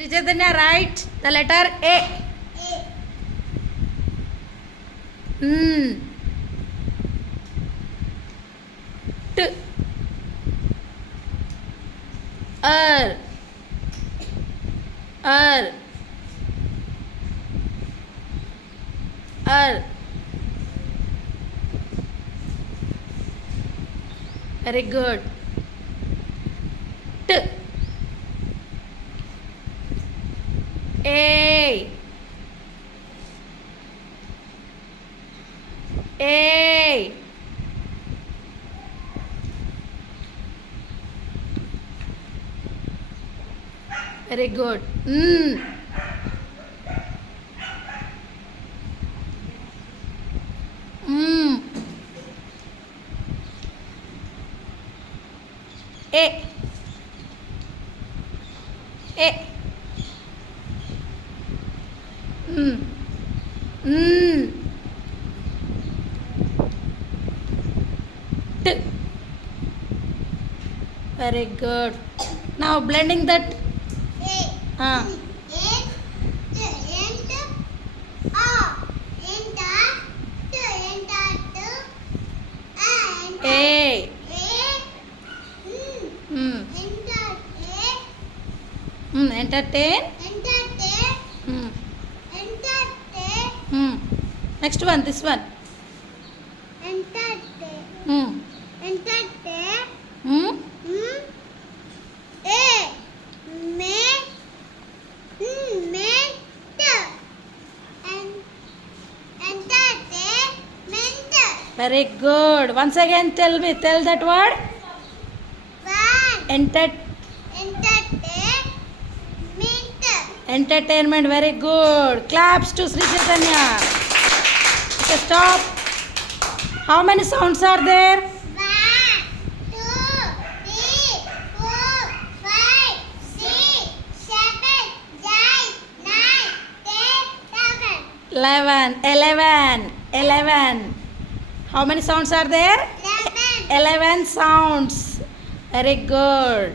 Sri Chaitanya, write the letter A. T. R. R. R. Very good. T. A. A. Very good. A. A. T. Very good. Now blending that. A. Entertain. Next one, this one. Entertain. Very good. Once again, tell that word. Entertainment. Very good. Claps to Sri Chaitanya. Okay, stop. How many sounds are there? 1, 2, 3, 4, 5, 6, 7, 8, 9, 10, 11. How many sounds are there? 11 sounds. Very good.